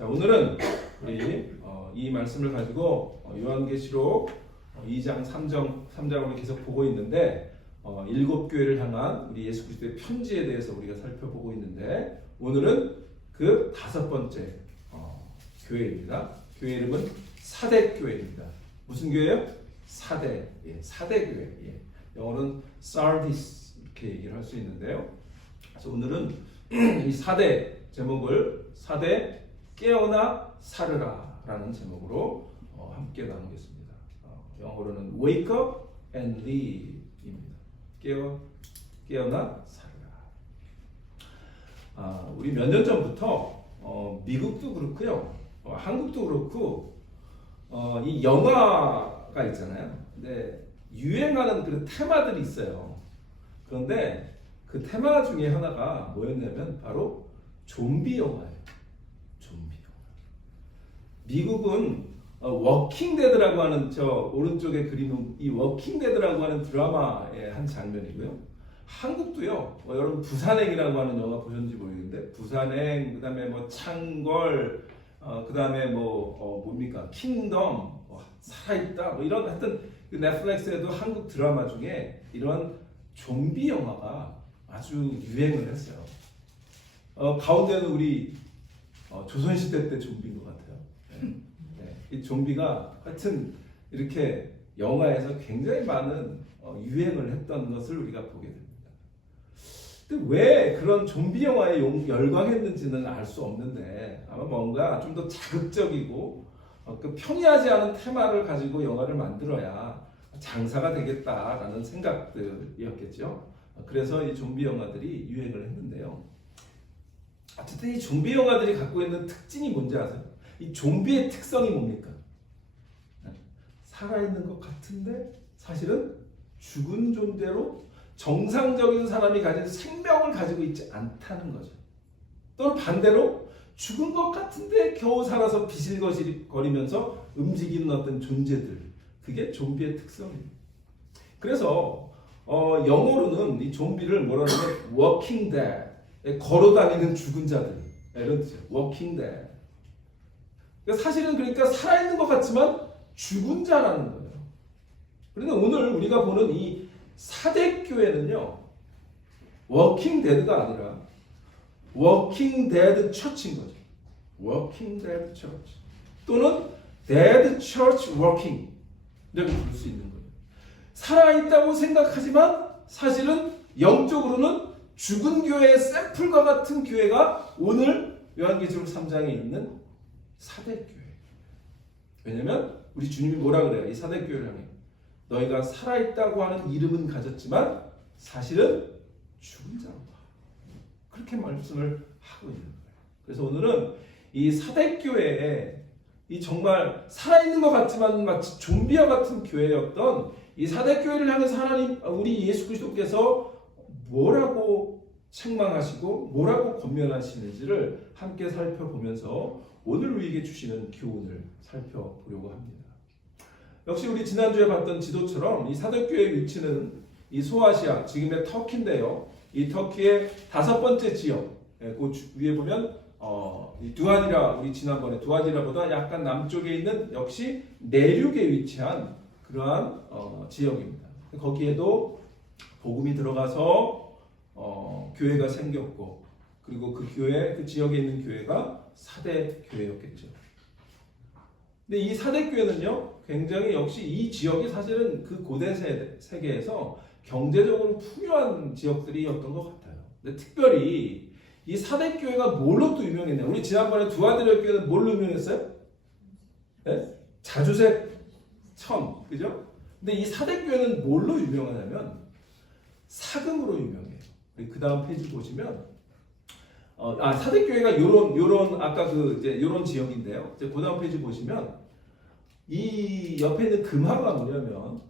자, 오늘은 우리 이 말씀을 가지고 요한계시록 2장 3장으로 계속 보고 있는데 7교회를 향한 우리 예수 그리스도의 편지에 대해서 우리가 살펴보고 있는데 오늘은 그 5번째 교회입니다. 교회 이름은 사대교회입니다. 무슨 교회예요? 사대, 사대교회. 영어로는 Sardis 이렇게 얘기를 할 수 있는데요. 그래서 오늘은 이 사대 제목을 사대 깨어나 살으라 라는 제목으로 함께 나누겠습니다. 영어로는 Wake up and live 입니다. 깨어나 살으라. 우리 몇 년 전부터 미국도 그렇고요, 한국도 그렇고 이 영화가 있잖아요. 근데 유행하는 그런 테마들이 있어요. 그런데 그 테마 중에 하나가 뭐였냐면 바로 좀비 영화예요. 좀비 영화. 미국은 워킹 데드라고 하는 저 오른쪽에 그리는 이 워킹 데드라고 하는 드라마의 한 장면이고요. 한국도요. 여러분 부산행이라고 하는 영화 보셨는지 모르겠는데 부산행, 그다음에 뭐 창걸, 그다음에 뭡니까 킹덤, 살아있다, 이런 하여튼 그 넷플릭스에도 한국 드라마 중에 이런 좀비 영화가 아주 유행을 했어요. 가운데는 우리 조선시대 때 좀비인 것 같아요. 이 좀비가 하여튼 이렇게 영화에서 굉장히 많은 유행을 했던 것을 우리가 보게 됩니다. 근데 왜 그런 좀비 영화에 열광했는지는 알 수 없는데 아마 뭔가 좀 더 자극적이고 그 평이하지 않은 테마를 가지고 영화를 만들어야 장사가 되겠다라는 생각들이었겠죠. 그래서 이 좀비 영화들이 유행을 했는데요. 어쨌든 이 좀비 영화들이 갖고 있는 특징이 뭔지 아세요? 이 좀비의 특성이 뭡니까? 살아있는 것 같은데 사실은 죽은 존재로 정상적인 사람이 가진 생명을 가지고 있지 않다는 거죠. 또는 반대로 죽은 것 같은데 겨우 살아서 비실거리면서 움직이는 어떤 존재들, 그게 좀비의 특성입니다. 그래서 영어로는 이 좀비를 뭐라고 하냐면 워킹 데드, 걸어다니는 죽은 자들, 이런 뜻이에요. 워킹 데드. 사실은 그러니까 살아있는 것 같지만 죽은 자라는 거예요. 그런데 오늘 우리가 보는 이 사대교회는요, 워킹 데드가 아니라 워킹 데드 처치인 거죠. 워킹 데드 처치 또는 데드 처치 워킹 이렇게 부를 수 있는 거예요. 살아있다고 생각하지만 사실은 영적으로는 죽은 교회의 샘플과 같은 교회가 오늘 요한계시록 3장에 있는 사대교회. 왜냐면 우리 주님이 뭐라 그래요? 이 사대교회를 향해 너희가 살아있다고 하는 이름은 가졌지만 사실은 죽은 자다. 그렇게 말씀을 하고 있는 거예요. 그래서 오늘은 이 사대교회에 이 정말 살아있는 것 같지만 마치 좀비와 같은 교회였던 이 사대교회를 향해서 하나님, 우리 예수 그리스도께서 뭐라고 책망하시고 뭐라고 권면하시는지를 함께 살펴보면서 오늘 우리에게 주시는 교훈을 살펴보려고 합니다. 역시 우리 지난주에 봤던 지도처럼 이 사대교회의 위치는 이 소아시아, 지금의 터키인데요. 이 터키의 5번째 지역, 그 위에 보면 이 두아디라, 우리 지난번에 두아디라보다 약간 남쪽에 있는 역시 내륙에 위치한 그러한 지역입니다. 거기에도 복음이 들어가서 교회가 생겼고, 그리고 그 교회, 그 지역에 있는 교회가 사대교회였겠죠. 근데 이 사대교회는요, 굉장히 역시 이 지역이 사실은 그 고대 세계에서 경제적으로 풍요한 지역들이었던 것 같아요. 근데 특별히 이 사대교회가 뭘로 또 유명했나요? 우리 지난번에 두아디라 교회는 뭘로 유명했어요? 네? 자주색 천, 그죠? 근데 이 사대교회는 뭘로 유명하냐면 사금으로 유명해요. 그 다음 페이지 보시면 사대교회가 요런 아까 요런 지역인데요. 그 다음 페이지 보시면 이 옆에 있는 금화가 뭐냐면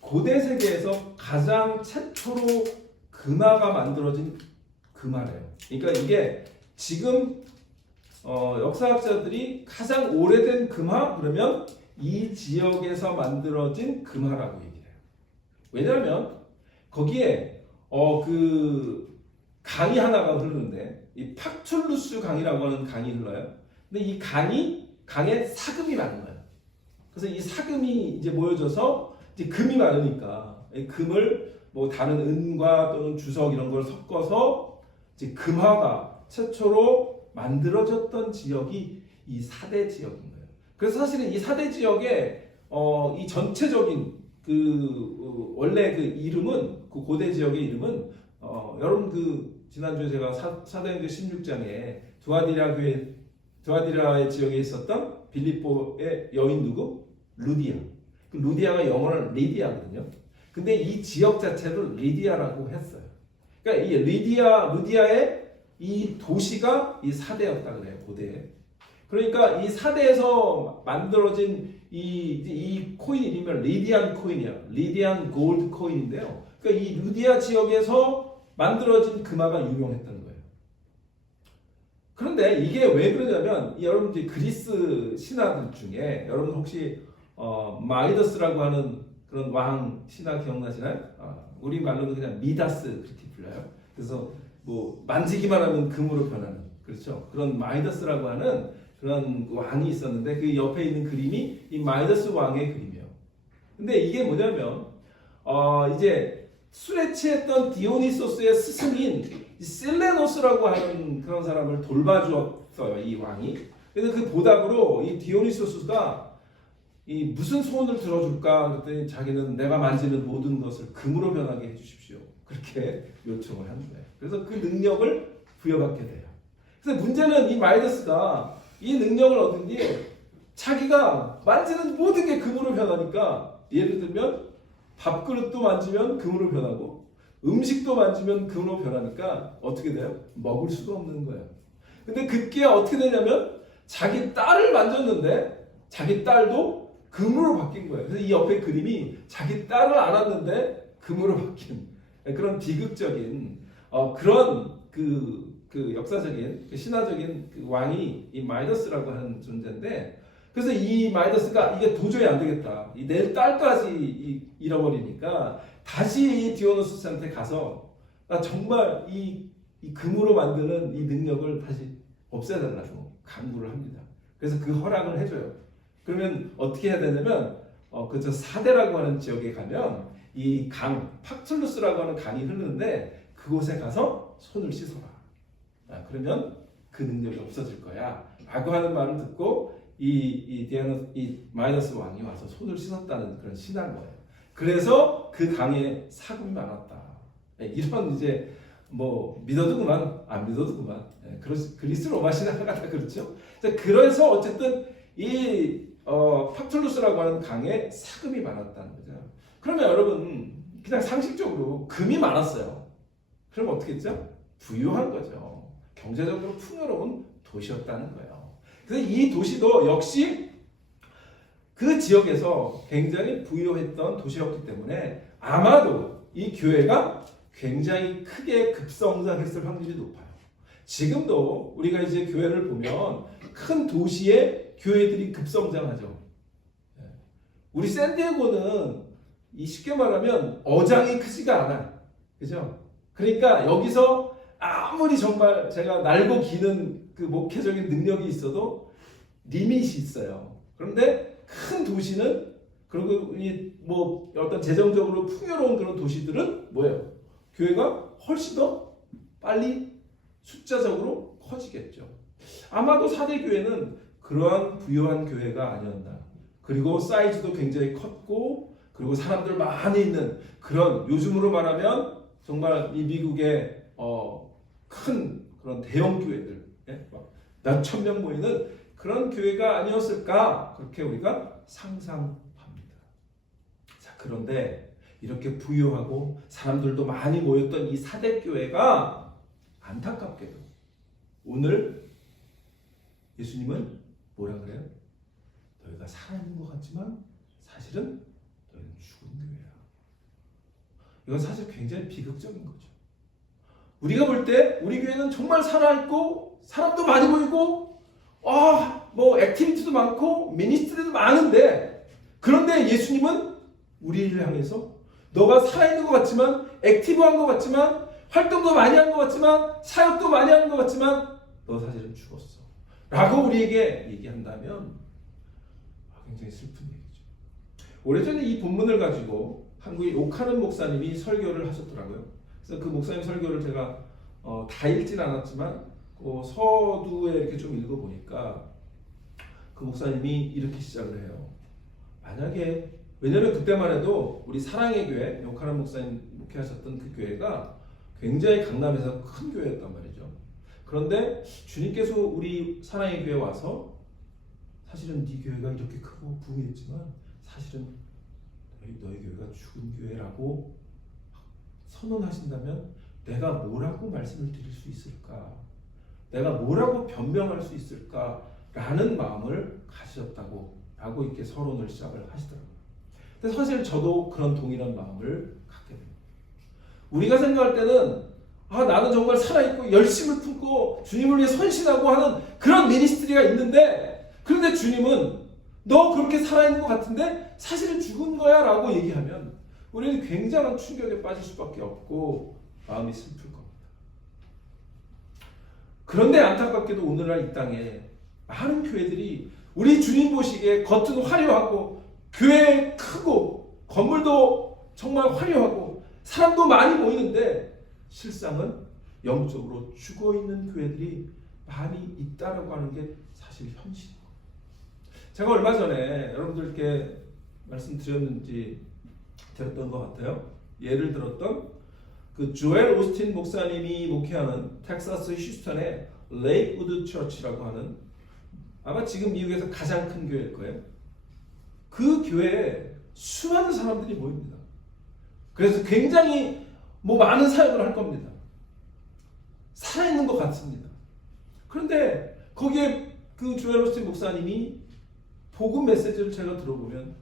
고대 세계에서 가장 최초로 금화가 만들어진 금화래요. 그러니까 이게 지금 역사학자들이 가장 오래된 금화 그러면 이 지역에서 만들어진 금화라고 얘기해요. 왜냐하면 거기에 그 강이 하나가 흐르는데 이 팍툴루스 강이라고 하는 강이 흘러요. 근데 이 강에 사금이 많은 거예요. 그래서 이 사금이 이제 모여져서 이제 금이 많으니까 이 금을 뭐 다른 은과 또는 주석 이런 걸 섞어서 이제 금화가 최초로 만들어졌던 지역이 이 사대 지역인 거예요. 그래서 사실은 이 사대 지역에 이 전체적인 원래 그 이름은 그 고대 지역의 이름은 여러분 지난주에 제가 사도행전 16장에 두아디라의 지역에 있었던 빌립보의 여인 누구? 루디아. 그 루디아가 영어는 리디아거든요. 근데 이 지역 자체를 리디아라고 했어요. 그러니까 이 루디아의 이 도시가 이 사대였다 그래요, 고대에. 그러니까 이 사대에서 만들어진 이 코인 이름은 리디안 코인이야. 리디안 골드 코인인데요. 그러니까 이 루디아 지역에서 만들어진 금화가 유명했던 거예요. 그런데 이게 왜 그러냐면 여러분 이제 그리스 신화들 중에 여러분 혹시 마이더스라고 하는 그런 왕 신화 기억나시나요? 우리 말로는 그냥 미다스 그렇게 불려요. 그래서 뭐 만지기만 하면 금으로 변하는 그렇죠. 그런 마이더스라고 하는 그런 왕이 있었는데 그 옆에 있는 그림이 이 마이더스 왕의 그림이에요. 근데 이게 뭐냐면 이제 술에 취했던 디오니소스의 스승인 실레노스라고 하는 그런 사람을 돌봐주었어요, 이 왕이. 그래서 그 보답으로 이 디오니소스가 이 무슨 소원을 들어줄까 그랬더니 자기는 내가 만지는 모든 것을 금으로 변하게 해주십시오. 그렇게 요청을 하는 거예요. 그래서 그 능력을 부여받게 돼요. 그래서 문제는 이 마이더스가 이 능력을 얻은 뒤에 자기가 만지는 모든 게 금으로 변하니까 예를 들면 밥그릇도 만지면 금으로 변하고 음식도 만지면 금으로 변하니까 어떻게 돼요? 먹을 수가 없는 거예요. 근데 급기야 어떻게 되냐면 자기 딸을 만졌는데 자기 딸도 금으로 바뀐 거예요. 그래서 이 옆에 그림이 자기 딸을 안았는데 금으로 바뀐 그런 비극적인 그런 그 역사적인 신화적인 그 왕이 이 마이더스라고 하는 존재인데 그래서 이 마이더스가 이게 도저히 안 되겠다. 내 딸까지 잃어버리니까 다시 이 디오노소스한테 가서 나 정말 이 금으로 만드는 이 능력을 다시 없애달라고 강구를 합니다. 그래서 그 허락을 해줘요. 그러면 어떻게 해야 되냐면 그저 사대라고 하는 지역에 가면 이 강 팍툴루스라고 하는 강이 흐르는데 그곳에 가서 손을 씻어라. 그러면 그 능력이 없어질 거야. 라고 하는 말을 듣고 이 마이너스 왕이 와서 손을 씻었다는 그런 신화인 거예요. 그래서 그 강에 사금이 많았다. 이런 이제 뭐 믿어도 그만 안 믿어도 그만. 그리스 로마 신화가 다 그렇죠. 그래서 어쨌든 이 팍툴루스라고 하는 강에 사금이 많았다는 거죠. 그러면 여러분 그냥 상식적으로 금이 많았어요. 그럼 어떻게 했죠? 부유한 거죠. 경제적으로 풍요로운 도시였다는 거예요. 그래서 이 도시도 역시 그 지역에서 굉장히 부유했던 도시였기 때문에 아마도 이 교회가 굉장히 크게 급성장했을 확률이 높아요. 지금도 우리가 이제 교회를 보면 큰 도시에 교회들이 급성장하죠. 우리 샌디에고는 쉽게 말하면 어장이 크지가 않아. 그죠? 그러니까 여기서 아무리 정말 제가 날고 기는 그 목회적인 능력이 있어도 리밋이 있어요. 그런데 큰 도시는 그리고 뭐 어떤 재정적으로 풍요로운 그런 도시들은 뭐예요? 교회가 훨씬 더 빨리 숫자적으로 커지겠죠. 아마도 사대 교회는 그러한 부유한 교회가 아니었나. 그리고 사이즈도 굉장히 컸고 그리고 사람들 많이 있는 그런 요즘으로 말하면 정말 이 미국의 큰 그런 대형 교회들 몇천 명 모이는 그런 교회가 아니었을까 그렇게 우리가 상상합니다. 자, 그런데 이렇게 부유하고 사람들도 많이 모였던 이 사대 교회가 안타깝게도 오늘 예수님은 뭐라 그래요? 너희가 살아있는 것 같지만 사실은 너희는 죽은 교회야. 이건 사실 굉장히 비극적인 거죠. 우리가 볼 때 우리 교회는 정말 살아있고 사람도 많이 보이고 뭐 액티비티도 많고 미니스트리도 많은데 그런데 예수님은 우리를 향해서 너가 살아있는 것 같지만 액티브한 것 같지만 활동도 많이 한 것 같지만 사역도 많이 하는 것 같지만 너 사실은 죽었어 라고 우리에게 얘기한다면 굉장히 슬픈 얘기죠. 오래전에 이 본문을 가지고 한국의 옥하는 목사님이 설교를 하셨더라고요. 그래서 그 목사님 설교를 제가 다 읽진 않았지만 서두에 이렇게 좀 읽어보니까 그 목사님이 이렇게 시작을 해요. 만약에, 왜냐면 그때만 해도 우리 사랑의 교회, 옥하는 목사님 목회하셨던 그 교회가 굉장히 강남에서 큰 교회였단 말이죠. 그런데 주님께서 우리 사랑의 교회에 와서 사실은 네 교회가 이렇게 크고 부흥했지만 사실은 너희 교회가 죽은 교회라고 선언하신다면 내가 뭐라고 말씀을 드릴 수 있을까? 내가 뭐라고 변명할 수 있을까? 라는 마음을 가지셨다고 라고 이렇게 서론을 시작을 하시더라고요. 근데 사실 저도 그런 동일한 마음을 갖게 됩니다. 우리가 생각할 때는 나는 정말 살아있고 열심을 품고 주님을 위해 헌신하고 하는 그런 미니스트리가 있는데, 그런데 주님은 너 그렇게 살아있는 것 같은데 사실은 죽은 거야 라고 얘기하면 우리는 굉장한 충격에 빠질 수밖에 없고 마음이 슬플 겁니다. 그런데 안타깝게도 오늘날 이 땅에 많은 교회들이 우리 주님 보시기에 겉은 화려하고 교회 크고 건물도 정말 화려하고 사람도 많이 모이는데 실상은 영적으로 죽어있는 교회들이 많이 있다라고 하는 게 사실 현실입니다. 제가 얼마 전에 여러분들께 말씀드렸는지 들었던 것 같아요. 예를 들었던 그 조엘 오스틴 목사님이 목회하는 텍사스 휴스턴의 레이크우드 처치라고 하는, 아마 지금 미국에서 가장 큰 교회일 거예요. 그 교회에 수많은 사람들이 모입니다. 그래서 굉장히 많은 사역을 할 겁니다. 살아있는 것 같습니다. 그런데 거기에 그 조엘 오스틴 목사님이 복음 메시지를 제가 들어보면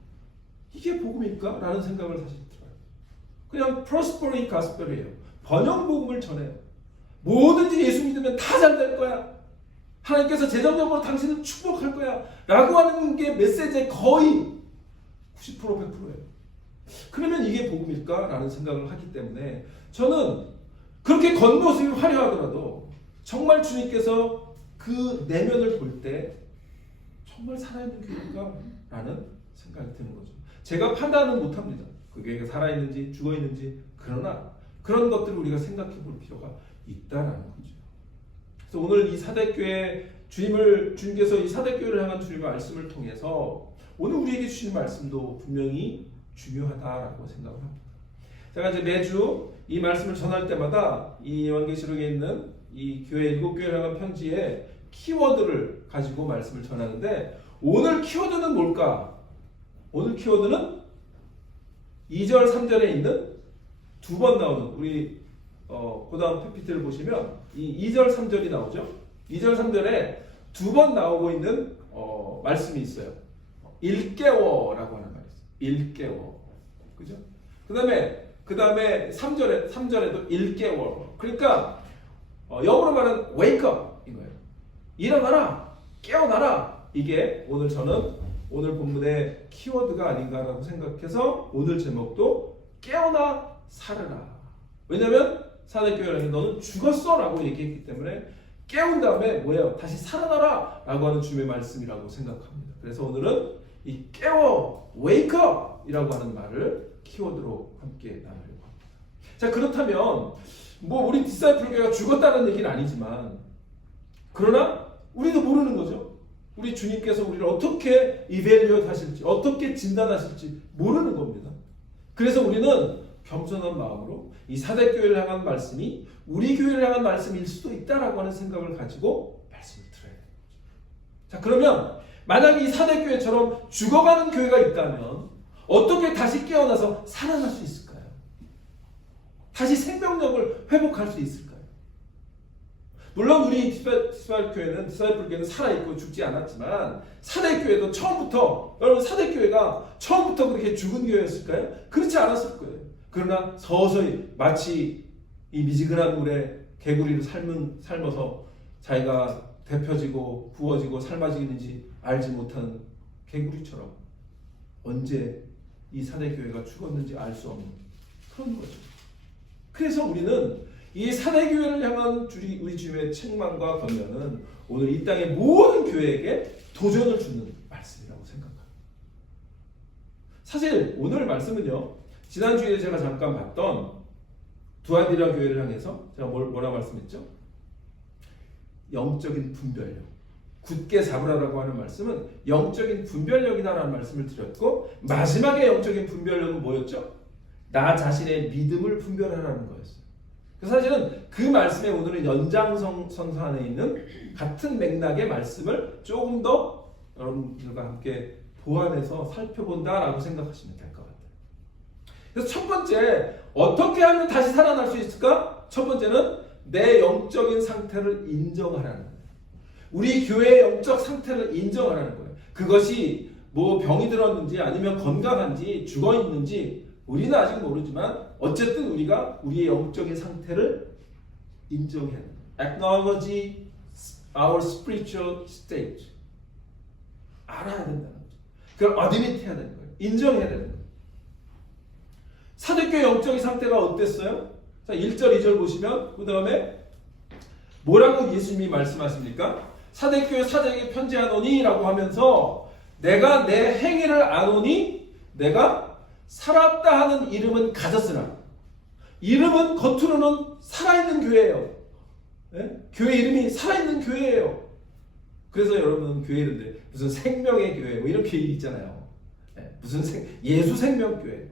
이게 복음일까? 라는 생각을 사실 들어요. 그냥 prosperity gospel이에요. 번영 복음을 전해요. 뭐든지 예수 믿으면 다 잘 될 거야. 하나님께서 재정적으로 당신을 축복할 거야. 라고 하는 게 메시지의 거의 90% 100%예요. 그러면 이게 복음일까? 라는 생각을 하기 때문에 저는 그렇게 겉모습이 화려하더라도 정말 주님께서 그 내면을 볼 때 정말 살아있는 교회인가? 라는 생각이 드는 거죠. 제가 판단은 못합니다. 그 교회가 살아있는지 죽어있는지. 그러나 그런 것들을 우리가 생각해 볼 필요가 있다라는 거죠. 그래서 오늘 이 사대교회 주님께서 이 사대교회를 향한 주님의 말씀을 통해서 오늘 우리에게 주신 말씀도 분명히 중요하다라고 생각을 합니다. 제가 이제 매주 이 말씀을 전할 때마다 이 요한계시록에 있는 이 교회 7교회를 향한 편지에 키워드를 가지고 말씀을 전하는데, 오늘 키워드는 뭘까? 오늘 키워드는 2절 3절에 있는 두 번 나오는, 우리 그 다음 PPT를 보시면 이 2절 3절이 나오죠. 2절 3절에 두 번 나오고 있는 말씀이 있어요. 일깨워라고 하는 말이 있어요. 일깨워. 그죠? 그 다음에 3절에도 일깨워. 그러니까 영어로 말하는 wake up인 거예요. 일어나라, 깨어나라. 이게 저는 오늘 본문의 키워드가 아닌가라고 생각해서 오늘 제목도 깨어나 살아라. 왜냐면 사대교회는 너는 죽었어 라고 얘기했기 때문에 깨운 다음에 뭐예요? 다시 살아나라 라고 하는 주님의 말씀이라고 생각합니다. 그래서 오늘은 이 깨워, wake up 이라고 하는 말을 키워드로 함께 나누려고 합니다. 자, 그렇다면 우리 디사이플 교회가 죽었다는 얘기는 아니지만, 그러나 우리도 모르는 거죠. 우리 주님께서 우리를 어떻게 이밸류에이트 하실지, 어떻게 진단하실지 모르는 겁니다. 그래서 우리는 겸손한 마음으로 이 사대교회를 향한 말씀이 우리 교회를 향한 말씀일 수도 있다라고 하는 생각을 가지고 말씀을 들어야 돼요. 자, 그러면 만약에 이 사대교회처럼 죽어가는 교회가 있다면 어떻게 다시 깨어나서 살아날 수 있을까요? 다시 생명력을 회복할 수 있을까요? 물론 우리 디사이플 교회는 살아있고 죽지 않았지만, 사대교회도 처음부터, 여러분 사대교회가 처음부터 그렇게 죽은 교회였을까요? 그렇지 않았을 거예요. 그러나 서서히 마치 이 미지근한 물에 개구리를 삶아서 자기가 데펴지고 부어지고 삶아지는지 알지 못하는 개구리처럼 언제 이 사대교회가 죽었는지 알 수 없는 그런 거죠. 그래서 우리는 이 사대교회를 향한 우리 주님의 책망과 권면은 오늘 이 땅의 모든 교회에게 도전을 주는 말씀이라고 생각합니다. 사실 오늘 말씀은요, 지난주에 제가 잠깐 봤던 두아디라 교회를 향해서 제가 뭐라 말씀했죠? 영적인 분별력, 굳게 잡으라라고 하는 말씀은 영적인 분별력이다라는 말씀을 드렸고, 마지막에 영적인 분별력은 뭐였죠? 나 자신의 믿음을 분별하라는 거였어요. 사실은 그 말씀에 오늘은 연장선 안에 있는 같은 맥락의 말씀을 조금 더 여러분들과 함께 보완해서 살펴본다라고 생각하시면 될 것 같아요. 그래서 첫 번째, 어떻게 하면 다시 살아날 수 있을까? 첫 번째는 내 영적인 상태를 인정하라는 거예요. 우리 교회의 영적 상태를 인정하라는 거예요. 그것이 뭐 병이 들었는지 아니면 건강한지 죽어 있는지 우리는 아직 모르지만 어쨌든 우리가 우리의 영적인 상태를 인정해야 돼요. Acknowledge our spiritual state. 알아야 된다는 거죠. 그걸 admit 해야 되는 거예요. 인정해야 되는 거예요. 사도교회 영적인 상태가 어땠어요? 자, 1절, 2절 보시면 그 다음에 뭐라고 예수님이 말씀하십니까? 사도교회 사도에게 편지하노니 라고 하면서 내가 내 행위를 아노니 내가 살았다 하는 이름은 가졌으나, 이름은 겉으로는 살아있는 교회예요. 네? 교회 이름이 살아있는 교회예요. 그래서 여러분 교회 이름들 무슨 생명의 교회 뭐 이렇게 있잖아요. 네? 무슨 예수 생명교회,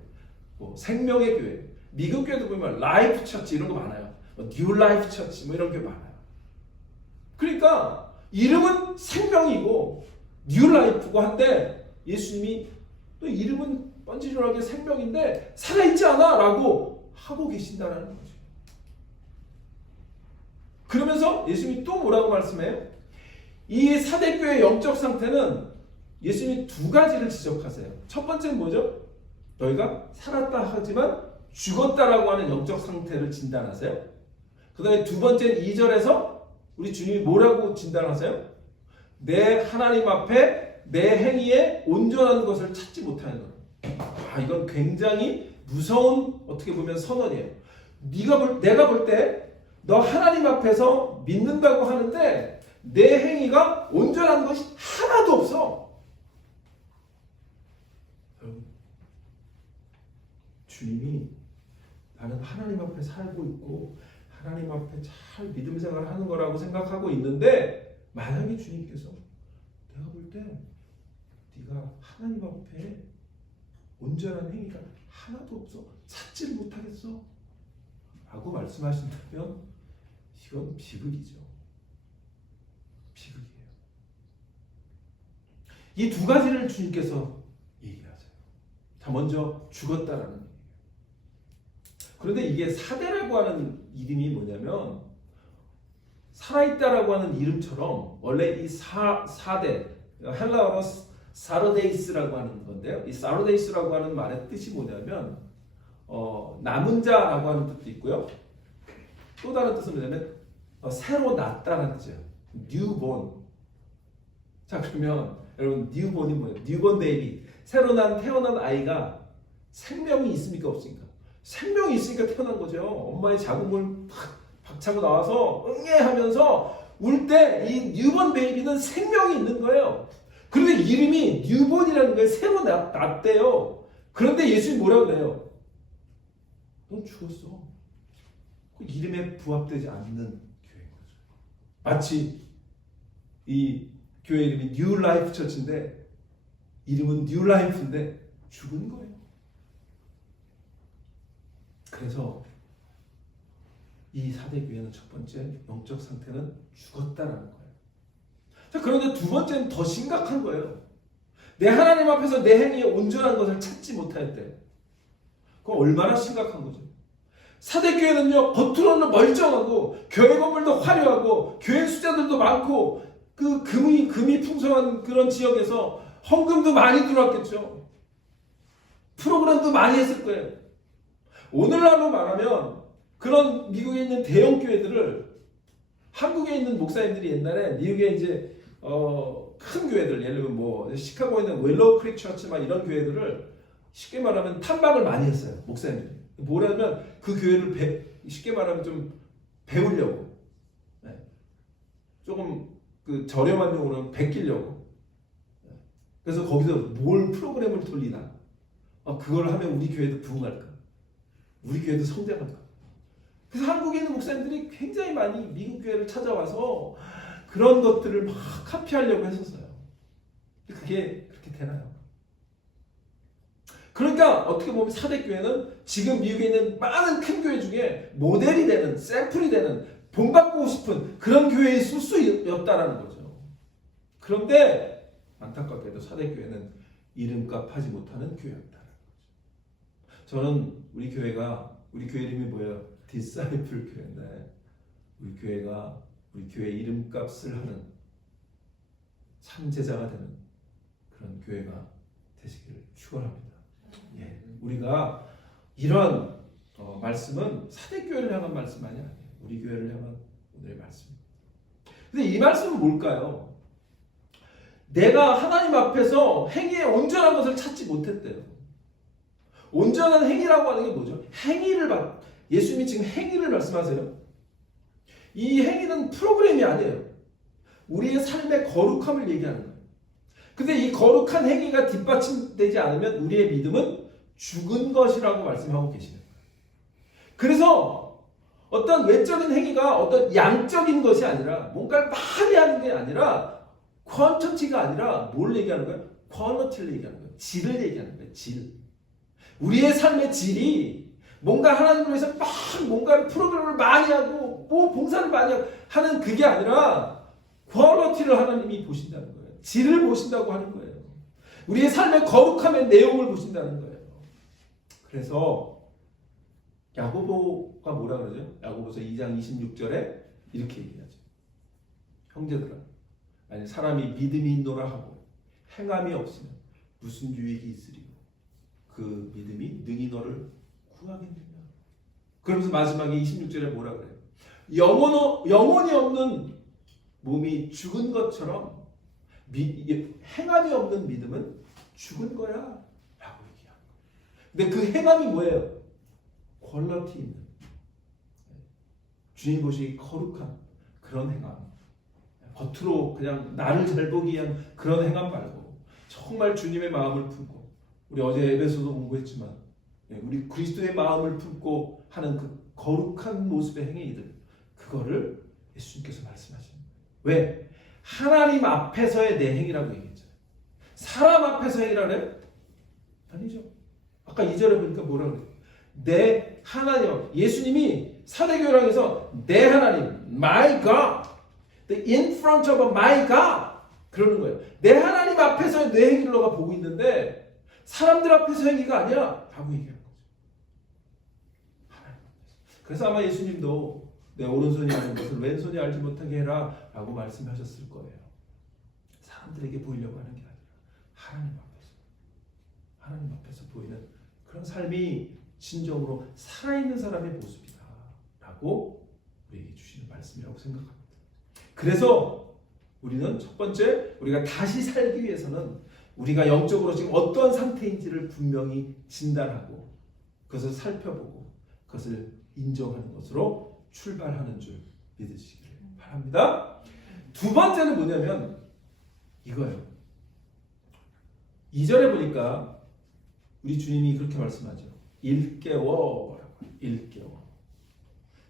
뭐 생명의 교회. 미국 교회도 보면 라이프 처치 이런 거 많아요. 뉴 라이프 처치 뭐 이런 게 많아요. 그러니까 이름은 생명이고 뉴 라이프고 한데 예수님이 또 이름은 번지르르하게 생명인데 살아있지 않아 라고 하고 계신다는 거죠. 그러면서 예수님이 또 뭐라고 말씀해요? 이 사대교회의 영적 상태는 예수님이 두 가지를 지적하세요. 첫 번째는 뭐죠? 너희가 살았다 하지만 죽었다라고 하는 영적 상태를 진단하세요. 그 다음에 두 번째는 2절에서 우리 주님이 뭐라고 진단하세요? 내 하나님 앞에 내 행위에 온전한 것을 찾지 못하는 것. 이건 굉장히 무서운 어떻게 보면 선언이에요. 내가 볼 때 너 하나님 앞에서 믿는다고 하는데 내 행위가 온전한 것이 하나도 없어. 여러분, 주님이 나는 하나님 앞에 살고 있고 하나님 앞에 잘 믿음 생활을 하는 거라고 생각하고 있는데, 만약에 주님께서 내가 볼 때 네가 하나님 앞에 온전한 행위가 하나도 없어, 찾지를 못하겠어 라고 말씀하신다면 이건 비극이죠. 비극이에요. 이 두 가지를 주님께서 얘기하세요. 자, 먼저 죽었다라는 얘기예요. 그런데 이게 사대라고 하는 이름이 뭐냐면 살아있다라고 하는 이름처럼 원래 이 사대, 헬라어로 사르데이스라고 하는 건데요. 이 사르데이스라고 하는 말의 뜻이 뭐냐면 남은 자라고 하는 뜻도 있고요. 또 다른 뜻은 뭐냐면 새로 났다는 뜻이에요. 뉴본. 자, 그러면 여러분 뉴본이 뭐예요? 뉴본 베이비. 새로 태어난 아이가 생명이 있습니까 없습니까? 생명이 있으니까 태어난 거죠. 엄마의 자궁을 탁 박차고 나와서 응애 하면서 울 때 이 뉴본 베이비는 생명이 있는 거예요. 그런데 이름이 뉴본이라는 거예요. 새로 났대요. 그런데 예수님이 뭐라고 그래요? 넌 죽었어. 그 이름에 부합되지 않는 교회인 거죠. 마치 이 교회 이름이 뉴 라이프 처치인데 이름은 뉴 라이프인데 죽은 거예요. 그래서 이 사대 교회는 첫 번째 영적 상태는 죽었다라는 거예요. 자, 그런데 두 번째는 더 심각한 거예요. 내 하나님 앞에서 내 행위에 온전한 것을 찾지 못할 때. 그건 얼마나 심각한 거죠. 사대교회는요, 겉으로는 멀쩡하고 교회 건물도 화려하고 교회 숫자들도 많고 그 금이 풍성한 그런 지역에서 헌금도 많이 들어왔겠죠. 프로그램도 많이 했을 거예요. 오늘날로 말하면 그런 미국에 있는 대형 교회들을 한국에 있는 목사님들이 옛날에 미국에 이제 큰 교회들, 예를 들면 뭐 시카고에 있는 웰로우 크릭 처치 막 이런 교회들을 쉽게 말하면 탐방을 많이 했어요. 목사님들이. 뭐라면 그 교회를 쉽게 말하면 좀 배우려고, 조금 그 저렴한 용어로 베끼려고. 그래서 거기서 뭘 프로그램을 돌리나? 그걸 하면 우리 교회도 부흥할까? 우리 교회도 성장할까? 그래서 한국에 있는 목사님들이 굉장히 많이 미국 교회를 찾아와서 그런 것들을 막 카피하려고 했었어요. 그게 그렇게 되나요? 그러니까 어떻게 보면 사대교회는 지금 미국에 있는 많은 큰 교회 중에 모델이 되는, 샘플이 되는, 본받고 싶은 그런 교회의 수수였다라는 거죠. 그런데 안타깝게도 사대교회는 이름값 하지 못하는 교회였다는 거죠. 저는 우리 교회 이름이 뭐예요? 디사이플 교회인데 우리 교회가 우리 교회 이름값을 하는 참 제자가 되는 그런 교회가 되시기를 축원합니다. 우리가 이런 말씀은 사대교회를 향한 말씀 아니야. 우리 교회를 향한 오늘의 말씀입니다. 근데 이 말씀은 뭘까요? 내가 하나님 앞에서 행위의 온전한 것을 찾지 못했대요. 온전한 행위라고 하는 게 뭐죠? 예수님이 지금 행위를 말씀하세요. 이 행위는 프로그램이 아니에요. 우리의 삶의 거룩함을 얘기하는 거예요. 근데 이 거룩한 행위가 뒷받침되지 않으면 우리의 믿음은 죽은 것이라고 말씀하고 계시는 거예요. 그래서 어떤 외적인 행위가 어떤 양적인 것이 아니라 뭔가를 많이 하는 게 아니라 퀀터티가 아니라 뭘 얘기하는 거예요? 퀄리티를 얘기하는 거예요. 질을 얘기하는 거예요. 질. 우리의 삶의 질이 뭔가 하나님을 위해서 막 뭔가를 프로그램을 많이 하고 뭐 봉사를 많이 하는 그게 아니라 퀄리티를 하나님이 보신다는 거예요. 질을 보신다고 하는 거예요. 우리의 삶의 거룩함의 내용을 보신다는 거예요. 그래서 야고보가 뭐라 그러죠? 야고보서 2장 26절에 이렇게 얘기하죠. 형제들아, 만약 사람이 믿음이 있노라 하고 행함이 없으면 무슨 유익이 있으리요? 그 믿음이 능히 너를 구하겠느냐? 그러면서 마지막에 26절에 뭐라 그래요? 영혼이 없는 몸이 죽은 것처럼 행함이 없는 믿음은 죽은 거야 라고 얘기합니다. 근데 그 행함이 뭐예요? 퀄리티 있는, 주님 보시기 거룩한 그런 행함, 겉으로 그냥 나를 잘 보기 위한 그런 행함 말고 정말 주님의 마음을 품고, 우리 어제 에베소도 공부했지만 우리 그리스도의 마음을 품고 하는 그 거룩한 모습의 행위들, 그거를 예수님께서 말씀하십니다. 왜? 하나님 앞에서의 내 행위라고 얘기했잖아요. 사람 앞에서 행위라네? 아니죠. 아까 2절에 보니까 뭐라 그래요? 내 하나님, 예수님이 사대교회랑 해서 내 하나님, my God, the in front of my God, 그러는 거예요. 내 하나님 앞에서의 내 행위를 너가 보고 있는데 사람들 앞에서 행위가 아니야 라고 얘기하는 거죠. 하나님 앞에서. 그래서 아마 예수님도 내 오른손이 아는 것을 왼손이 알지 못하게 해라 라고 말씀하셨을 거예요. 사람들에게 보이려고 하는 게 아니라 하나님 앞에서 보이는 그런 삶이 진정으로 살아있는 사람의 모습이다 라고 우리에게 주시는 말씀이라고 생각합니다. 그래서 우리는 첫 번째, 우리가 다시 살기 위해서는 우리가 영적으로 지금 어떤 상태인지를 분명히 진단하고 그것을 살펴보고 그것을 인정하는 것으로 출발하는 줄 믿으시기를 바랍니다. 두 번째는 뭐냐면 이거예요. 2절에 보니까 우리 주님이 그렇게 말씀하죠. 일깨워.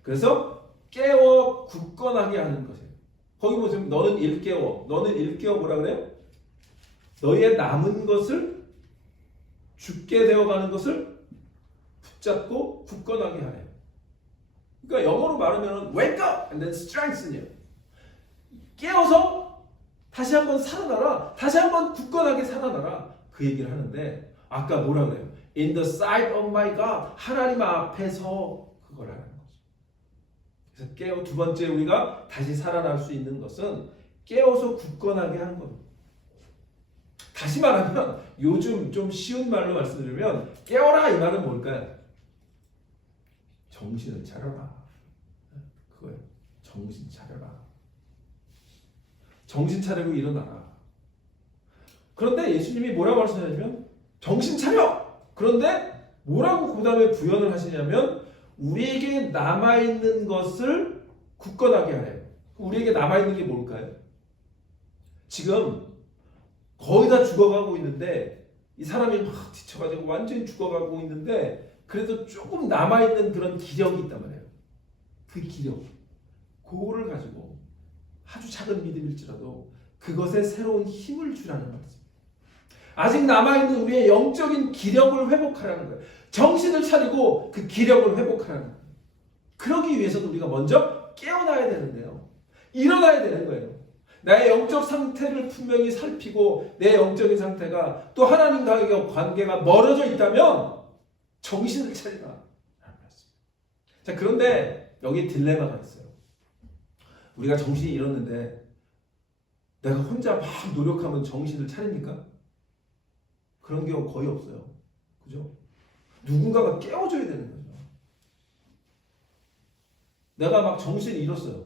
그래서 깨워 굳건하게 하는 것이에요. 거기 보시면 너는 일깨워. 뭐라 그래요? 너희의 남은 것을, 죽게 되어가는 것을 붙잡고 굳건하게 하래요. 그러니까 영어로 말하면 wake up and then strengthen you. 깨어서 다시 한번 살아나라. 다시 한번 굳건하게 살아나라. 그 얘기를 하는데 아까 뭐라 그래요? In the sight of my God. 하나님 앞에서 그걸 하는 거죠. 그래서 두 번째 우리가 다시 살아날 수 있는 것은 깨어서 굳건하게 하는 겁니다. 다시 말하면 요즘 좀 쉬운 말로 말씀드리면 깨어라 이 말은 뭘까요? 정신을 차려라. 그거예요. 정신 차려라. 정신 차리고 일어나라. 그런데 예수님이 뭐라고 말씀하시냐면 정신 차려! 그런데 뭐라고 그 다음에 부연을 하시냐면 우리에게 남아있는 것을 굳건하게 하래요. 우리에게 남아있는 게 뭘까요? 지금 거의 다 죽어가고 있는데 이 사람이 막 지쳐가지고 완전히 죽어가고 있는데 그래도 조금 남아있는 그런 기력이 있단 말이에요. 그 기력, 그거를 가지고 아주 작은 믿음일지라도 그것에 새로운 힘을 주라는 말씀입니다. 아직 남아있는 우리의 영적인 기력을 회복하라는 거예요. 정신을 차리고 그 기력을 회복하라는 거예요. 그러기 위해서는 우리가 먼저 깨어나야 되는데요. 일어나야 되는 거예요. 나의 영적 상태를 분명히 살피고 내 영적인 상태가 또 하나님과의 관계가 멀어져 있다면 정신을 차리라 라는 말씀. 자, 그런데 여기 딜레마가 있어요. 우리가 정신이 잃었는데 내가 혼자 막 노력하면 정신을 차립니까? 그런 경우 거의 없어요. 그죠? 누군가가 깨워줘야 되는 거죠. 내가 막 정신을 잃었어요.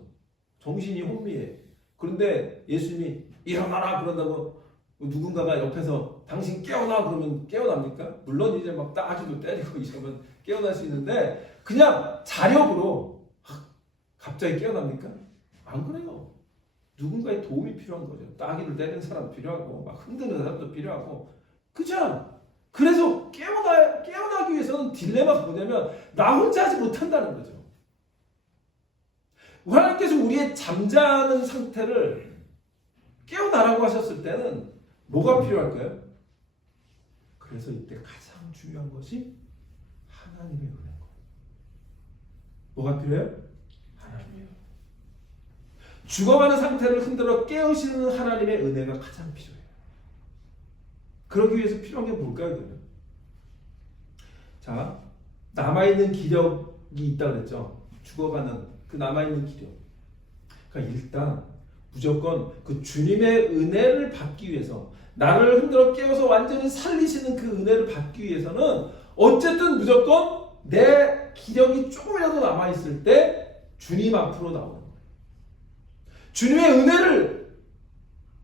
정신이 혼미해. 그런데 예수님이 일어나라 그런다고 누군가가 옆에서 당신 깨어나 그러면 깨어납니까? 물론 이제 막 따지고 때리고 이러면 깨어날 수 있는데 그냥 자력으로 갑자기 깨어납니까? 안 그래요. 누군가의 도움이 필요한 거죠. 따귀를 때리는 사람도 필요하고 막 흔드는 사람도 필요하고 그죠? 그래서 깨어나기 위해서는 딜레마가 뭐냐면 나 혼자 하지 못한다는 거죠. 하나님께서 우리의 잠자는 상태를 깨어나라고 하셨을 때는 뭐가 필요할까요? 그래서 이때 가장 중요한 것이 하나님의 은혜고. 뭐가 필요해요? 하나님의 은혜. 죽어가는 상태를 흔들어 깨우시는 하나님의 은혜가 가장 필요해요. 그러기 위해서 필요한 게 뭘까요? 그러면? 자, 남아있는 기력이 있다 그랬죠. 죽어가는 그 남아있는 기력. 그러니까 일단 무조건 그 주님의 은혜를 받기 위해서 나를 흔들어 깨워서 완전히 살리시는 그 은혜를 받기 위해서는 어쨌든 무조건 내 기력이 조금이라도 남아있을 때 주님 앞으로 나오는 거예요. 주님의 은혜를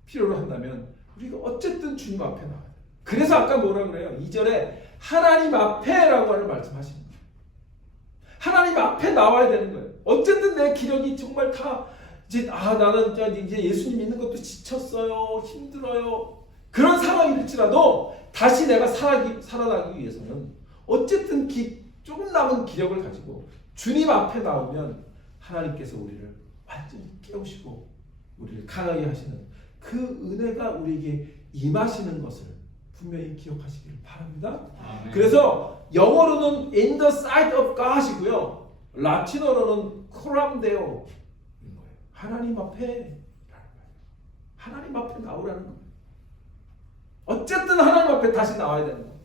필요로 한다면 우리가 어쨌든 주님 앞에 나와야 돼요. 그래서 아까 뭐라 그래요? 2절에 하나님 앞에라고 하는 말씀하시는 거예요. 하나님 앞에 나와야 되는 거예요. 어쨌든 내 기력이 정말 다 이제 나는 이제 예수님 믿는 것도 지쳤어요. 힘들어요. 그런 상황일지라도 다시 내가 살아나기 위해서는 어쨌든 조금 남은 기력을 가지고 주님 앞에 나오면 하나님께서 우리를 완전히 깨우시고 우리를 강하게 하시는 그 은혜가 우리에게 임하시는 것을 분명히 기억하시길 바랍니다. 아멘. 그래서 영어로는 in the sight of God이고요. 라틴어로는 coram deo. 하나님 앞에 하나님 앞에 나오라는 거예요. 어쨌든 하나님 앞에 다시 나와야 되는 거예요.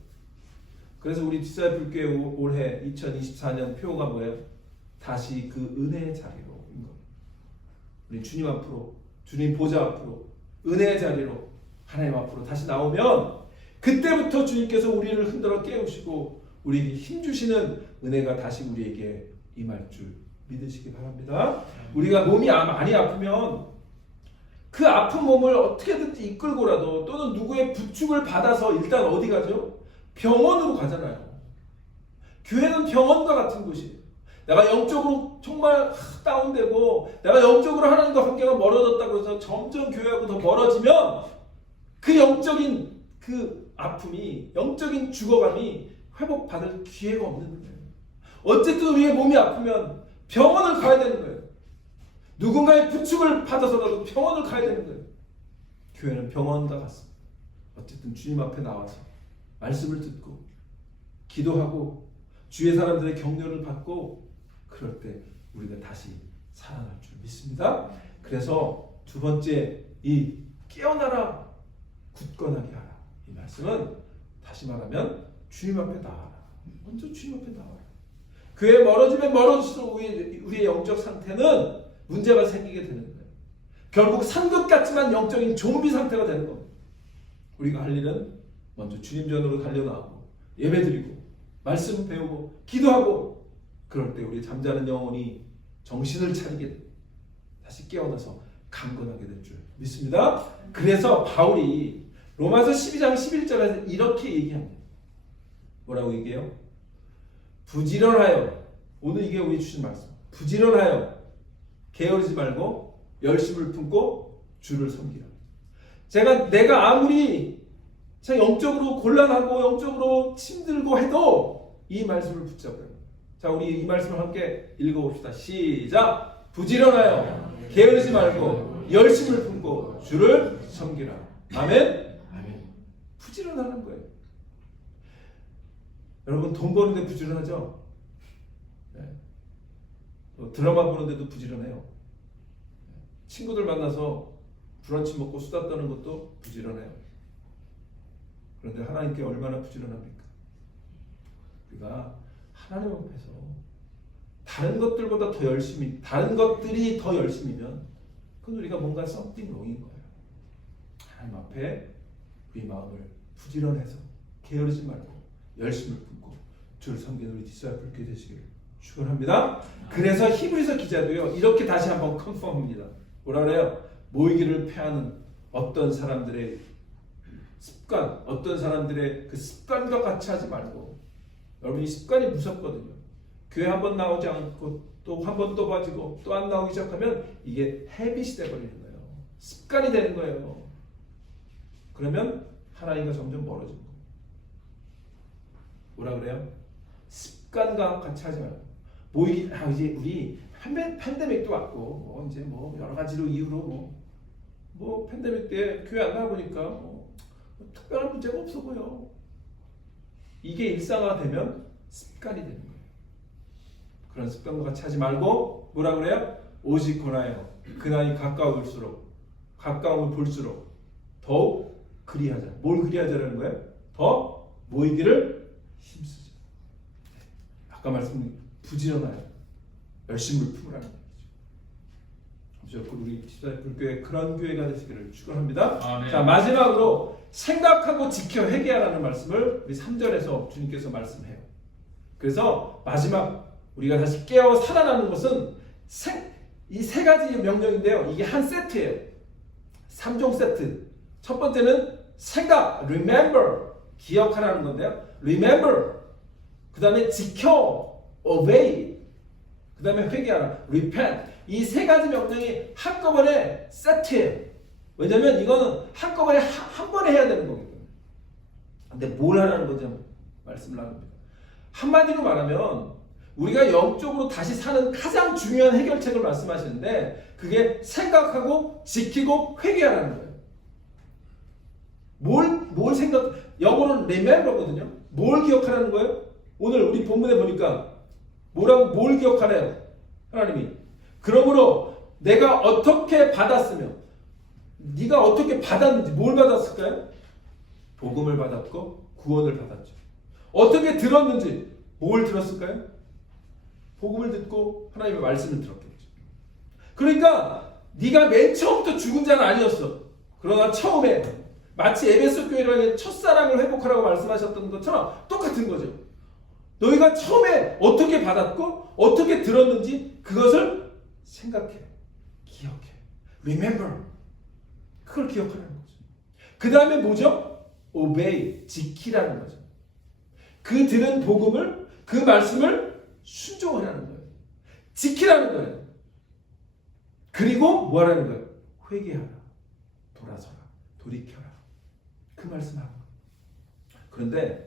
그래서 우리 디사이플교회 올해 2024년 표가 뭐예요? 다시 그 은혜의 자리로 인 거예요. 우리 주님 앞으로, 주님 보좌 앞으로, 은혜의 자리로 하나님 앞으로 다시 나오면 그때부터 주님께서 우리를 흔들어 깨우시고 우리에게 힘주시는 은혜가 다시 우리에게 임할 줄 믿으시기 바랍니다. 우리가 몸이 많이 아프면 그 아픈 몸을 어떻게든지 이끌고라도 또는 누구의 부축을 받아서 일단 어디 가죠? 병원으로 가잖아요. 교회는 병원과 같은 곳이에요. 내가 영적으로 정말 다운되고 내가 영적으로 하나님과 관계가 멀어졌다고 해서 점점 교회하고 더 멀어지면 그 영적인 그 아픔이 영적인 죽어감이 회복받을 기회가 없는 거예요. 어쨌든 우리의 몸이 아프면 병원을 가야 되는 거예요. 누군가의 부축을 받아서라도 병원을 가야 되는 거예요. 교회는 병원과 같습니다. 어쨌든 주님 앞에 나와서 말씀을 듣고 기도하고 주위의 사람들의 격려를 받고 그럴 때 우리가 다시 살아날 줄 믿습니다. 그래서 두 번째 이 깨어나라 굳건하게 하라 이 말씀은 다시 말하면 주님 앞에 나와라. 먼저 주님 앞에 나와라. 교회 멀어지면 멀어질수록 우리의 영적 상태는 문제가 생기게 되는 거예요. 결국 산 것 같지만 영적인 좀비 상태가 되는 겁니다. 우리가 할 일은 먼저 주님 전으로 달려나가고 예배드리고 말씀 배우고 기도하고 그럴 때 우리 잠자는 영혼이 정신을 차리게 됩니다. 다시 깨어나서 강건하게 될 줄 믿습니다. 그래서 바울이 로마서 12장 11절에서 이렇게 얘기합니다. 뭐라고 얘기해요? 부지런하여 오늘 이게 우리 주신 말씀 부지런하여 게으르지 말고 열심을 품고 주를 섬기라. 내가 아무리 영적으로 곤란하고 영적으로 힘들고 해도 이 말씀을 붙잡아요. 자, 우리 이 말씀을 함께 읽어봅시다. 시작! 부지런하여 게으르지 말고 열심을 품고 주를 섬기라. 아멘? 아멘. 부지런하는 거예요. 여러분 돈 버는데 부지런하죠? 네. 드라마 보는데도 부지런해요. 친구들 만나서 브런치 먹고 수다 떠는 것도 부지런해요. 그런데 하나님께 얼마나 부지런합니까? 우리가 하나님 앞에서 다른 것들보다 더 열심히, 다른 것들이 더 열심이면 그건 우리가 뭔가 something wrong인 거예요. 하나님 앞에 우리 마음을 부지런해서 게으르지 말고 열심을 품고 주를 섬기는 우리 디사이플 교회 되시기를 축원합니다. 그래서 히브리서 기자도요 이렇게 다시 한번 컨펌합니다. 뭐라 그래요? 모이기를 패하는 어떤 사람들의 습관, 어떤 사람들의 그 습관과 같이 하지 말고. 여러분 이 습관이 무섭거든요. 교회 한 번 나오지 않고 또 한 번 또 빠지고 또 안 나오기 시작하면 이게 헤빗이 돼버리는 거예요. 습관이 되는 거예요. 그러면 하나님과 점점 멀어지는 거예요. 뭐라 그래요? 습관과 같이 하지 말고 모이기. 이제 우리 팬데믹도 왔고 이제 여러 가지로 이유로 팬데믹 때 교회 안 나가보니까 특별한 문제가 없어 보여. 이게 일상화되면 습관이 되는 거예요. 그런 습관과 같이 하지 말고 뭐라 그래요? 오직 권하여 그날이 가까움을 볼수록 더욱 그리하자. 뭘 그리하자라는 거예요? 더 모이기를 힘쓰자. 아까 말씀 부지런하여 열심을 품으라는 거죠. 우리 불교회 그런 교회가 되시기를 축원합니다. 아멘. 자, 마지막으로 생각하고 지켜 회개하라는 말씀을 우리 3절에서 주님께서 말씀해요. 그래서 마지막 우리가 다시 깨어 살아나는 것은 이 세 가지 명령인데요. 이게 한 세트예요. 3종 세트. 첫 번째는 생각, remember, 기억하라는 건데요. remember. 그 다음에 지켜, obey. 그 다음에 회개하라, repent. 이 세 가지 명령이 한꺼번에 세트예요. 왜냐면 이거는 한꺼번에 한 번에 해야 되는 거기 때문에. 근데 뭘 하라는 건지 말씀을 나눕니다. 한마디로 말하면 우리가 영적으로 다시 사는 가장 중요한 해결책을 말씀하시는데 그게 생각하고 지키고 회개하라는 거예요. 뭘 생각, 영어로는 remember거든요. 뭘 기억하라는 거예요? 오늘 우리 본문에 보니까 뭘 기억하래요? 하나님이. 그러므로 내가 어떻게 받았으며 네가 어떻게 받았는지 뭘 받았을까요? 복음을 받았고 구원을 받았죠. 어떻게 들었는지 뭘 들었을까요? 복음을 듣고 하나님의 말씀을 들었겠죠. 그러니까 네가 맨 처음부터 죽은 자는 아니었어. 그러나 처음에 마치 에베소 교회라는 첫사랑을 회복하라고 말씀하셨던 것처럼 똑같은 거죠. 너희가 처음에 어떻게 받았고 어떻게 들었는지 그것을 생각해, 기억해, remember. 그걸 기억하라는 거죠. 그 다음에 뭐죠? obey, 지키라는 거죠. 그 들은 복음을, 그 말씀을 순종하라는 거예요. 지키라는 거예요. 그리고 뭐 하라는 거예요? 회개하라, 돌아서라, 돌이켜라. 그 말씀하는 거예요.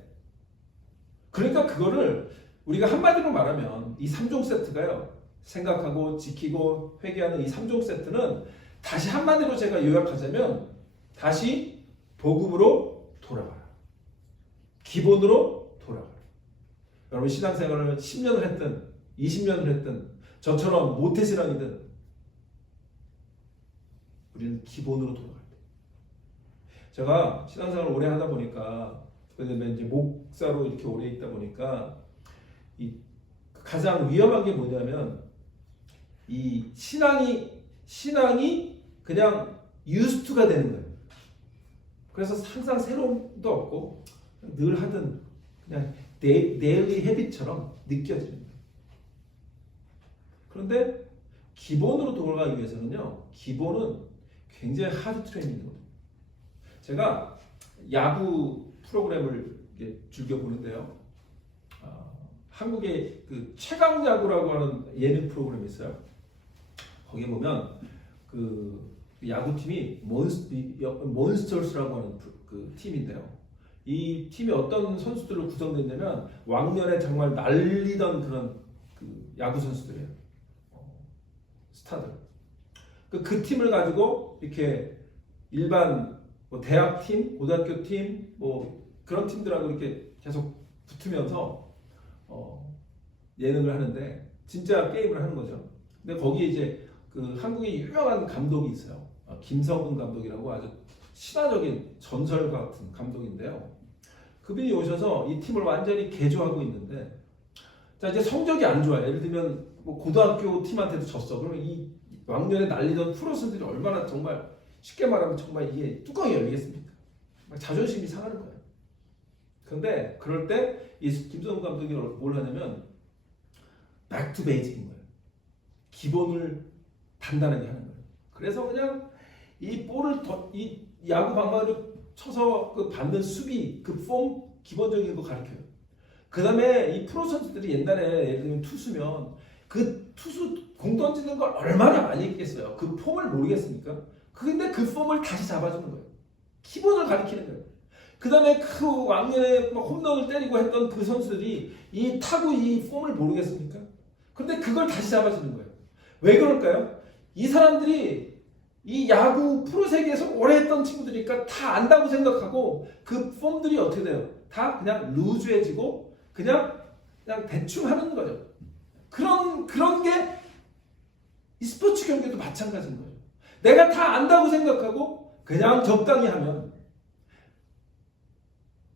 그러니까 그거를 우리가 한마디로 말하면 이 3종 세트가요. 생각하고 지키고 회개하는 이 3종 세트는 다시 한마디로 제가 요약하자면 다시 복음으로 돌아가라. 기본으로 돌아가라. 여러분 신앙생활을 10년을 했든 20년을 했든 저처럼 모태신앙이든 우리는 기본으로 돌아갈 때. 제가 신앙생활을 오래 하다 보니까 그다음에 이제 목사로 이렇게 오래 있다 보니까 이 가장 위험한 게 뭐냐면 이 신앙이 그냥 유스트가 되는 거예요. 그래서 항상 새로움도 없고 늘 하던 그냥 데일리 헤빗처럼 느껴지는 거예요. 그런데 기본으로 돌아가기 위해서는요. 기본은 굉장히 하드 트레이닝이거든요. 제가 야구 프로그램을 즐겨 보는데요. 한국의 그 최강야구라고 하는 예능 프로그램이 있어요. 거기 보면 그 야구팀이 몬스터스라고 하는 그 팀인데요. 이 팀이 어떤 선수들로 구성됐냐면 왕년에 정말 날리던 그런 그 야구 선수들이에요. 스타들. 그 팀을 가지고 이렇게 일반 뭐 대학 팀, 고등학교 팀, 뭐 그런 팀들하고 이렇게 계속 붙으면서 예능을 하는데 진짜 게임을 하는 거죠. 근데 거기에 이제 그 한국의 유명한 감독이 있어요. 김성근 감독이라고 아주 신화적인 전설 같은 감독인데요. 그분이 오셔서 이 팀을 완전히 개조하고 있는데, 자 이제 성적이 안 좋아요. 예를 들면 뭐 고등학교 팀한테도 졌어. 그러면 이 왕년에 날리던 프로선수들이 얼마나 정말 쉽게 말하면 정말 이게 뚜껑이 열리겠습니까? 막 자존심이 상하는 거예요. 그런데 그럴 때 이 김성근 감독이 뭘 하냐면 백투 베이직인 거예요. 기본을 단단하게 하는 거예요. 그래서 그냥 이 볼을 이 야구 방망이로 쳐서 그 받는 수비, 그 폼 기본적인 거 가르쳐요. 그 다음에 이 프로 선수들이 옛날에 예를 들면 투수면 그 투수 공 던지는 걸 얼마나 많이 했겠어요. 그 폼을 모르겠습니까? 근데 그 폼을 다시 잡아주는 거예요. 기본을 가르치는 거예요. 그 다음에 그 왕년에 막 홈런을 때리고 했던 그 선수들이 이 타구 이 폼을 모르겠습니까? 근데 그걸 다시 잡아주는 거예요. 왜 그럴까요? 이 사람들이 이 야구 프로 세계에서 오래 했던 친구들이니까 다 안다고 생각하고 그 폼들이 어떻게 돼요? 다 그냥 루즈해지고 그냥 대충 하는 거죠. 그런 게 이 스포츠 경기도 마찬가지인 거예요. 내가 다 안다고 생각하고 그냥 적당히 하면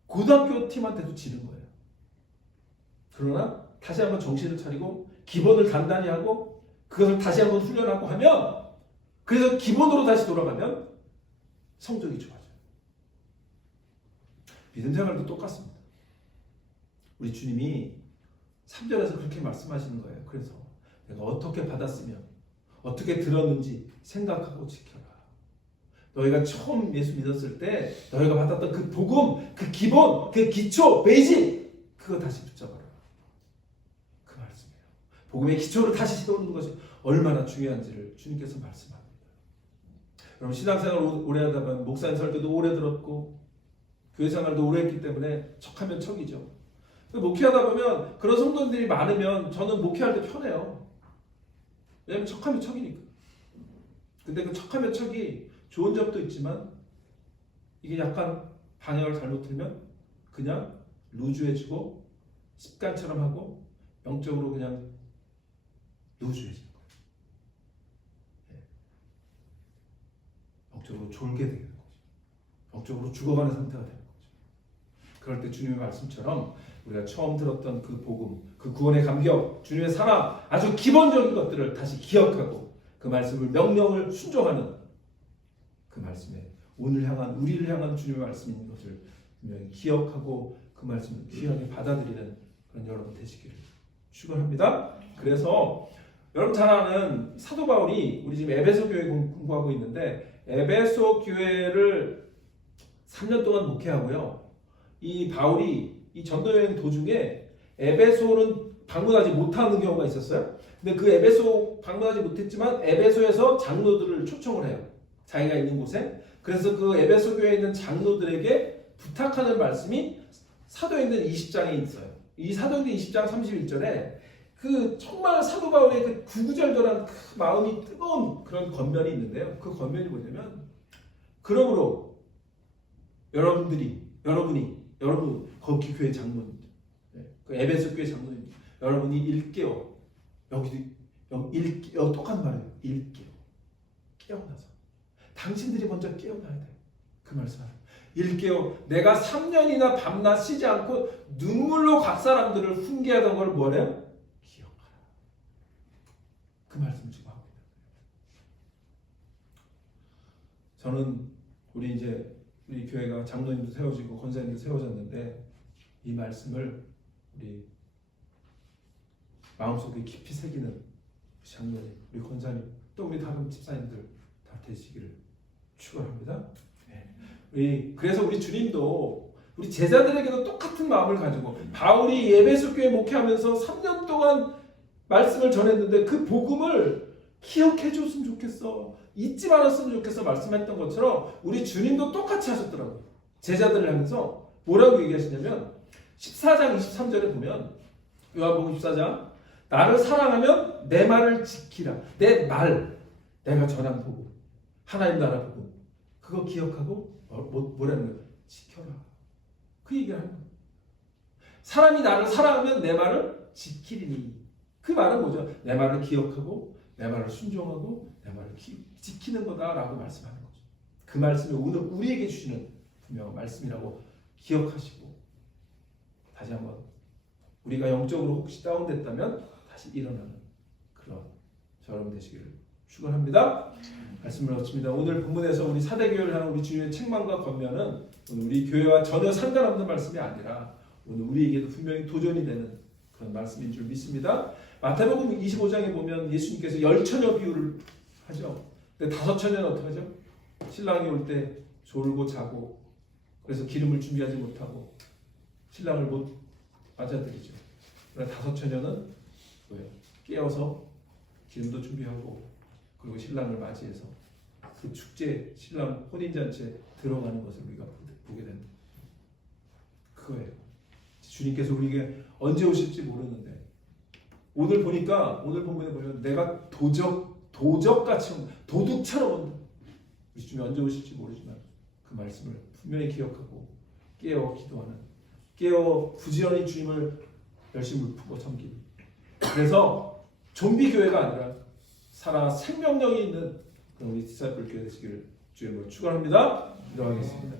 고등학교 팀한테도 지는 거예요. 그러나 다시 한번 정신을 차리고 기본을 단단히 하고 그것을 다시 한번 훈련하고 하면, 그래서 기본으로 다시 돌아가면 성적이 좋아져요. 믿음 생활도 똑같습니다. 우리 주님이 3절에서 그렇게 말씀하시는 거예요. 그래서 내가 어떻게 받았으면 어떻게 들었는지 생각하고 지켜라. 너희가 처음 예수 믿었을 때 너희가 받았던 그 복음, 그 기본, 그 기초, 베이직, 그거 다시 붙잡아라. 그 말씀이에요. 복음의 기초를 다시 세우는 것이 얼마나 중요한지를 주님께서 말씀합니다. 여러분 신앙생활 오래 하다 보면 목사님 설교도 오래 들었고 교회 생활도 오래 했기 때문에 척하면 척이죠. 목회하다 보면 그런 성도님들이 많으면 저는 목회할 때 편해요. 왜냐면 척하면 척이니까. 근데 그 척하면 척이 좋은 점도 있지만 이게 약간 방향을 잘못 틀면 그냥 루즈해지고 습관처럼 하고 영적으로 그냥 루즈해지는 거예요. 영적으로 졸게 되는 거죠. 영적으로 죽어가는 상태가 되는 거죠. 그럴 때 주님의 말씀처럼 우리가 처음 들었던 그 복음, 그 구원의 감격, 주님의 사랑, 아주 기본적인 것들을 다시 기억하고 그 말씀을 명령을 순종하는 그 말씀에 오늘 향한 우리를 향한 주님의 말씀인 것을 분명히 기억하고 그 말씀을 귀하게 받아들이는 그런 여러분 되시기를 축원합니다. 그래서 여러분 잘 아는 사도 바울이 우리 지금 에베소 교회 공부하고 있는데 에베소 교회를 3년 동안 목회하고요. 이 바울이 이 전도 여행 도중에 에베소는 방문하지 못하는 경우가 있었어요. 근데 그 에베소 방문하지 못했지만 에베소에서 장로들을 초청을 해요. 자기가 있는 곳에. 그래서 그 에베소 교회에 있는 장로들에게 부탁하는 말씀이 사도행전 20장에 있어요. 이 사도행전 20장 31절에 그 정말 사도 바울의 그 구구절절한 그 마음이 뜨거운 그런 권면이 있는데요. 그 권면이 뭐냐면 그러므로 여러분 거기 교회 장로님, 그 에베소 교회 장로님, 여러분이 일깨워 여기도 똑같은 말이에요. 깨어나서 당신들이 먼저 깨어나야 돼. 그 말씀하세요. 일깨워 내가 3년이나 밤낮 쉬지 않고 눈물로 각 사람들을 훈계하던 걸 뭐래요? 기억하라. 그 말씀 지금 하고 있는 거예요. 저는 우리 교회가 장로님도 세워지고 권사님도 세워졌는데 이 말씀을 우리 마음속에 깊이 새기는 장로님, 우리 권사님, 또 우리 다른 집사님들 다 되시기를 축원합니다. 그래서 우리 주님도 우리 제자들에게도 똑같은 마음을 가지고 바울이 에베소 교회 목회하면서 3년 동안 말씀을 전했는데 그 복음을 기억해 줬으면 좋겠어. 잊지 말았으면 좋겠어. 말씀했던 것처럼 우리 주님도 똑같이 하셨더라고요. 제자들을 하면서 뭐라고 얘기하시냐면 14장 23절에 보면 요한복음 14장 나를 사랑하면 내 말을 지키라. 내 말, 내가 전한 복음, 하나님 나라 복음 그거 기억하고 뭐라는 거야? 지켜라. 그 얘기를 하는 거예요. 사람이 나를 사랑하면 내 말을 지키리니. 그 말은 뭐죠? 내 말을 기억하고 내 말을 순종하고 내 말을 지키는 거다라고 말씀하는 거죠. 그 말씀이 오늘 우리에게 주시는 분명한 말씀이라고 기억하시고 다시 한번 우리가 영적으로 혹시 다운됐다면 다시 일어나는 그런 저런 되시기를 축원합니다. 말씀을 마칩니다. 오늘 본문에서 우리 사대교회를 하는 우리 주님의 책망과 권면은 오늘 우리 교회와 전혀 상관없는 말씀이 아니라 오늘 우리에게도 분명히 도전이 되는 그런 말씀인 줄 믿습니다. 마태복음 25장에 보면 예수님께서 10처녀 비유를 하죠. 근데 5처녀는 어떻게 하죠? 신랑이 올 때 졸고 자고 그래서 기름을 준비하지 못하고 신랑을 못 맞아들이죠. 그러나 5처녀는 뭐예요? 깨어서 기름도 준비하고 그리고 신랑을 맞이해서 그 축제 신랑 혼인잔치에 들어가는 것을 우리가 보게 된다. 그거예요. 주님께서 우리에게 언제 오실지 모르는데 오늘 본문에 보면 내가 도적같이 온다. 도둑처럼 온다. 우리 주님이 언제 오실지 모르지만 그 말씀을 분명히 기억하고 깨어 기도하는 깨어 부지런히 주님을 열심히 품고 섬기는 그래서 좀비 교회가 아니라 살아 생명력이 있는 그런 우리 디사이플 교회 되시기를 주님으로 축원합니다. 기도하겠습니다.